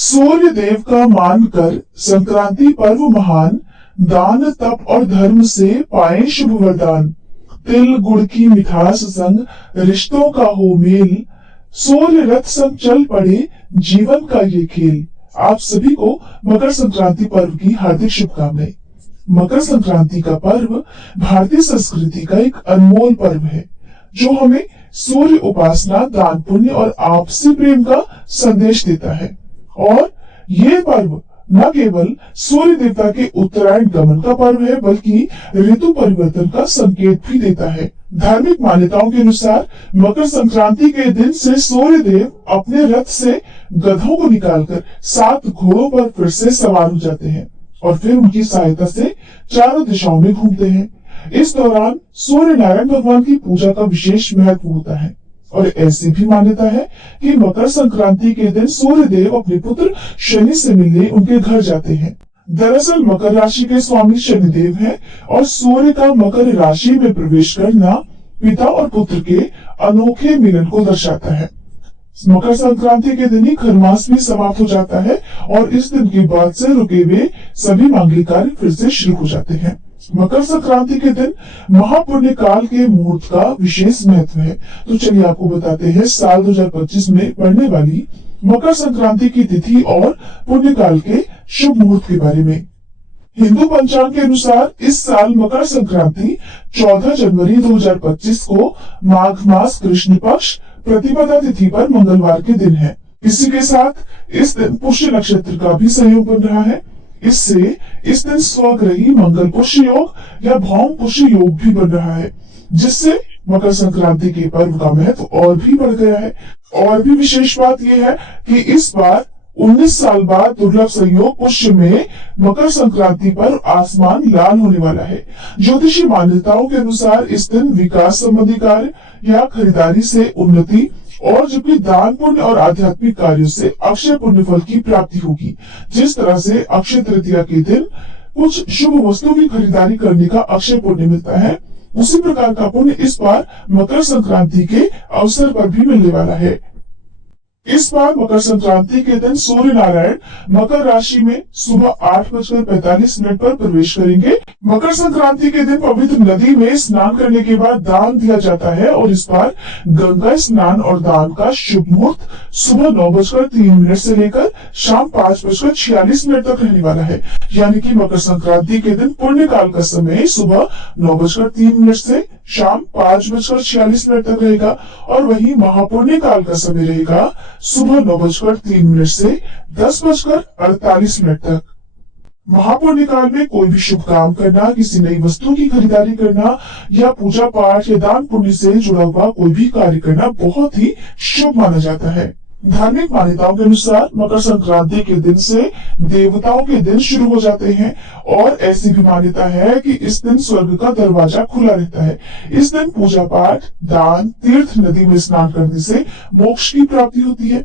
सूर्य देव का मानकर संक्रांति पर्व महान, दान तप और धर्म से पाए शुभ वरदान। तिल गुड़ की मिठास संग रिश्तों का हो मेल, सूर्य रथ संग चल पड़े जीवन का ये खेल। आप सभी को मकर संक्रांति पर्व की हार्दिक शुभकामनाएं। मकर संक्रांति का पर्व भारतीय संस्कृति का एक अनमोल पर्व है, जो हमें सूर्य उपासना, दान पुण्य और आपसी प्रेम का संदेश देता है। और ये पर्व न केवल सूर्य देवता के उत्तरायण गमन का पर्व है, बल्कि ऋतु परिवर्तन का संकेत भी देता है। धार्मिक मान्यताओं के अनुसार मकर संक्रांति के दिन से सूर्य देव अपने रथ से गधों को निकालकर 7 घोड़ों पर फिर से सवार हो जाते हैं और फिर उनकी सहायता से चारों दिशाओं में घूमते हैं। इस दौरान सूर्य नारायण भगवान की पूजा का विशेष महत्व होता है और ऐसी भी मान्यता है कि मकर संक्रांति के दिन सूर्य देव अपने पुत्र शनि से मिलने उनके घर जाते हैं। दरअसल मकर राशि के स्वामी शनिदेव हैं और सूर्य का मकर राशि में प्रवेश करना पिता और पुत्र के अनोखे मिलन को दर्शाता है। मकर संक्रांति के दिन ही खरमास भी समाप्त हो जाता है और इस दिन के बाद से रुके हुए सभी मांगलिक कार्य फिर से शुरू हो जाते हैं। मकर संक्रांति के दिन महापुण्य काल के मुहूर्त का विशेष महत्व है। तो चलिए आपको बताते हैं साल 2025 में पड़ने वाली मकर संक्रांति की तिथि और पुण्य काल के शुभ मुहूर्त के बारे में। हिंदू पंचांग के अनुसार इस साल मकर संक्रांति 14 जनवरी 2025 को माघ मास कृष्ण पक्ष प्रतिपदा तिथि पर मंगलवार के दिन है। इसी के साथ इस दिन पुष्य नक्षत्र का भी संयोग बन रहा है। इससे इस दिन स्वग्रही मंगल पुष्य योग या भौम पुष्य योग भी बन रहा है, जिससे मकर संक्रांति के पर्व का महत्व और भी बढ़ गया है। और भी विशेष बात यह है कि इस बार 19 साल बाद दुर्लभ संयोग पुष्य में मकर संक्रांति पर आसमान लाल होने वाला है। ज्योतिषी मान्यताओं के अनुसार इस दिन विकास संबंधी कार्य या खरीदारी से उन्नति और जबकि दान पुण्य और आध्यात्मिक कार्यों से अक्षय पुण्य फल की प्राप्ति होगी। जिस तरह से अक्षय तृतीया के दिन कुछ शुभ वस्तुओं की खरीदारी करने का अक्षय पुण्य मिलता है, उसी प्रकार का पुण्य इस बार मकर संक्रांति के अवसर पर भी मिलने वाला है। इस बार मकर संक्रांति के दिन सूर्य नारायण मकर राशि में सुबह 8:45 पर प्रवेश करेंगे। मकर संक्रांति के दिन पवित्र नदी में स्नान करने के बाद दान दिया जाता है और इस बार गंगा स्नान और दान का शुभ मुहूर्त सुबह 9:03 से लेकर शाम 5:46 तक रहने वाला है। यानी कि मकर संक्रांति के दिन पुण्य काल का समय सुबह 9:03 से शाम 5:46 तक रहेगा और वहीं महापुण्य काल का समय रहेगा सुबह 9:03 से 10:48 तक। महापुण्य काल में कोई भी शुभ काम करना, किसी नई वस्तु की खरीदारी करना या पूजा पाठ या दान पुण्य से जुड़ा हुआ कोई भी कार्य करना बहुत ही शुभ माना जाता है। धार्मिक मान्यताओं के अनुसार मकर संक्रांति के दिन से देवताओं के दिन शुरू हो जाते हैं और ऐसी भी मान्यता है कि इस दिन स्वर्ग का दरवाजा खुला रहता है। इस दिन पूजा पाठ, दान, तीर्थ, नदी में स्नान करने से मोक्ष की प्राप्ति होती है।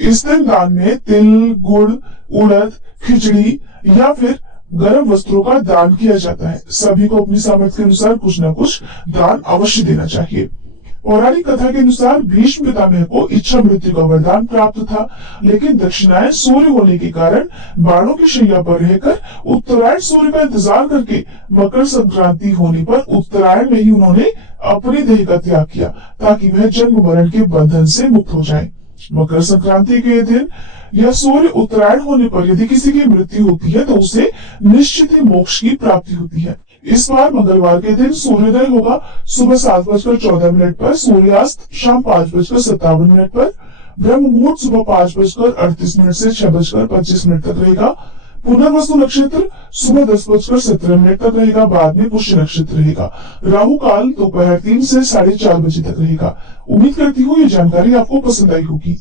इस दिन दान में तिल, गुड़, उड़द, खिचड़ी या फिर गर्म वस्त्रों का दान किया जाता है। सभी को अपनी सामर्थ्य के अनुसार कुछ न कुछ दान अवश्य देना चाहिए। पौराणिक कथा के अनुसार भीष्म पितामह को इच्छा मृत्यु का वरदान प्राप्त था, लेकिन दक्षिणायन सूर्य होने के कारण बाणों की शैया पर रहकर उत्तरायण सूर्य का इंतजार करके मकर संक्रांति होने पर उत्तरायण में ही उन्होंने अपने देह का त्याग किया, ताकि वह जन्म मरण के बंधन से मुक्त हो जाएं। मकर संक्रांति के दिन या सूर्य उत्तरायण होने पर यदि किसी की मृत्यु होती है तो उसे निश्चित ही मोक्ष की प्राप्ति होती है। इस बार मंगलवार के दिन सूर्योदय होगा सुबह 7:14 पर, सूर्यास्त शाम 5:57 पर, ब्रह्म मुहूर्त सुबह 5:38 से 6:25 तक रहेगा। पुनर्वसु नक्षत्र सुबह 10:17 तक रहेगा। बाद में पुष्य नक्षत्र रहेगा। राहु काल दोपहर 3 से 4:30 बजे तक रहेगा। उम्मीद करती हूँ ये जानकारी आपको पसंद आई होगी।